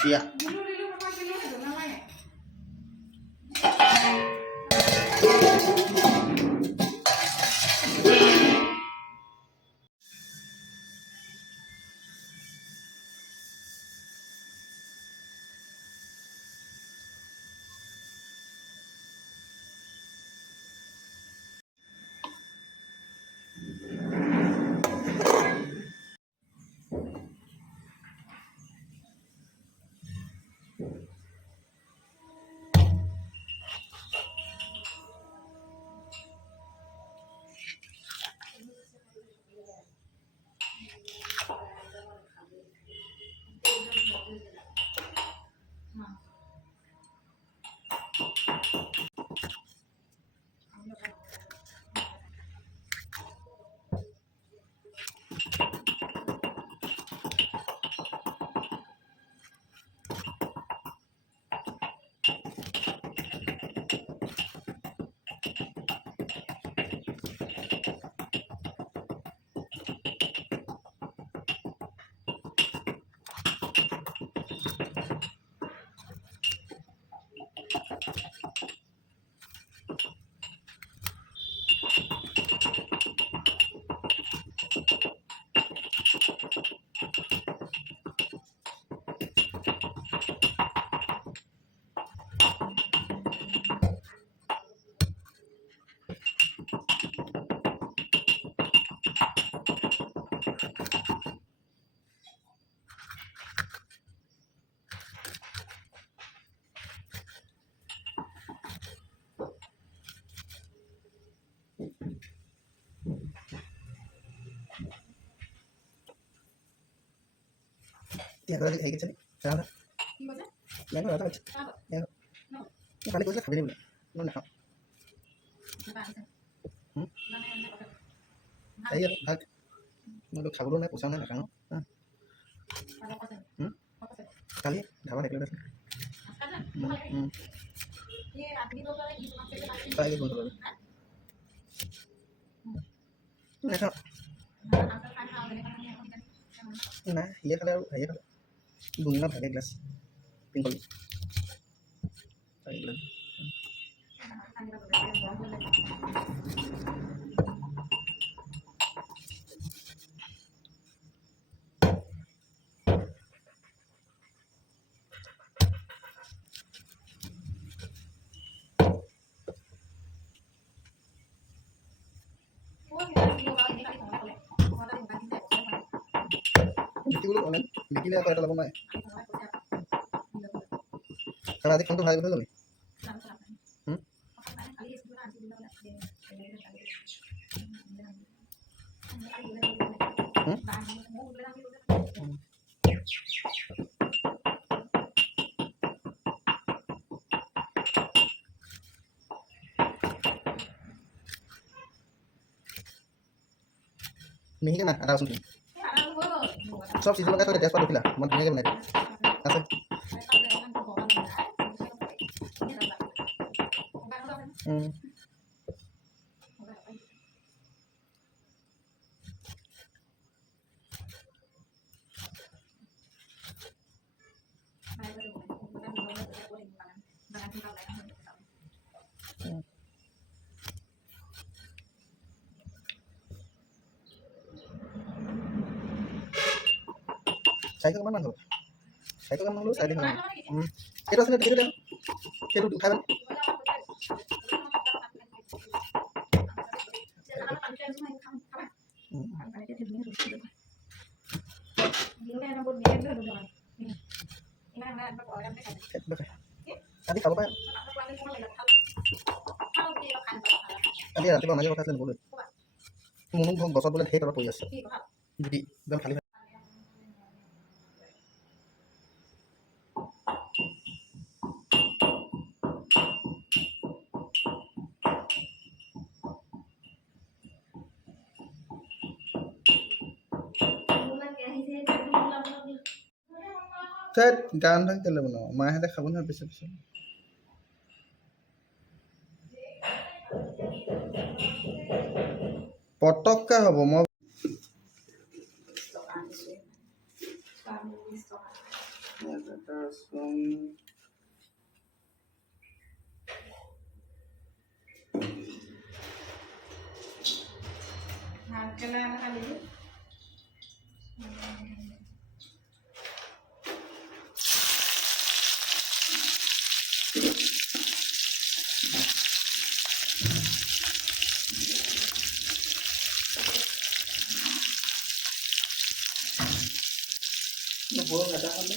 Siap. Tiap kali kayak gitu nih. Salah. Yang enggak tahu. Yang kali gue খাবি নি নো নাখাওঁ এই ভাগ মই খাবলৈ নাই পইচা নাই নাখাওঁ কালি ধাবা দেখিলে পাই গ'ল নাখাওঁ নাই সিয়ে খালে আৰু হেৰিয়ে খালে বুঙা ভাগে গ্লাছ পিংকল বিকিবলৈ অনলাইন বিকিলে আকৌ এটা ল'ব নাই কাৰণ আজি ফোনটো ভাল হৈ গ'ল মিহিকে না আদা ৰচুন চব চিজি লগাই থৈ দে তেজপাত উঠিলা মই ধুনীয়াকৈ বনাই দিম আছে চাৰিশ কিমান মান হ'ল 400 গ্ৰাম হ'লেও 450 গ্ৰাম সেইটো আছিলে সেইটো সেইটো উঠাই আজি খাব পাৰে আজি ৰাতিপুৱা অনাজি কথা আছিলে নগ'লৈ মুনুক গছত বোলে ঢেৰ তলত পৰি আছে গুটি একদম খালী গান ধৰি কেলে বনাওঁ মাহঁতে খাব নহয় পিছে পিছে পটককৈ হ'ব মই Terus kailangan nakalili. Nabulong na dahan ba?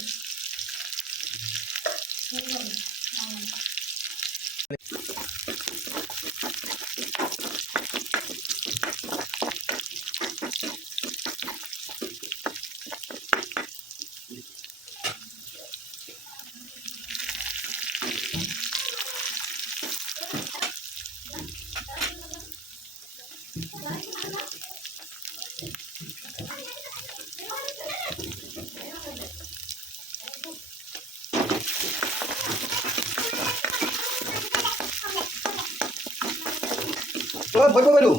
Oh, boy, boy, boy.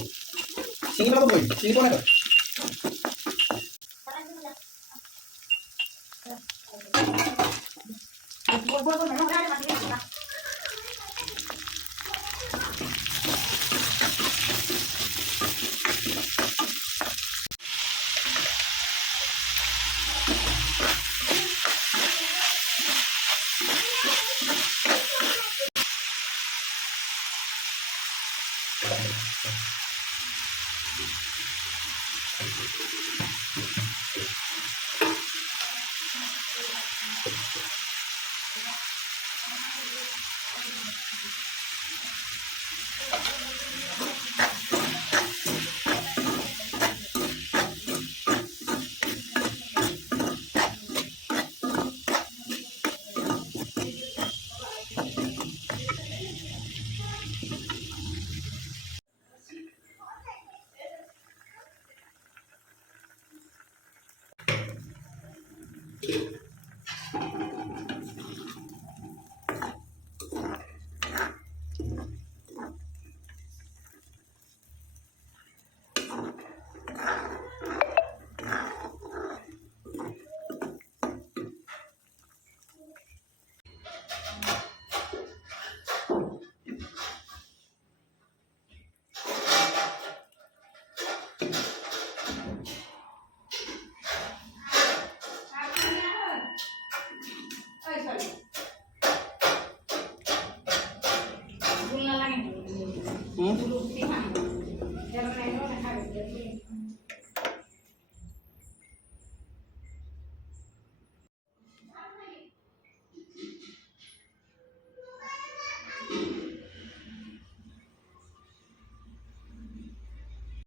Sini pa boy. Sini po na ka.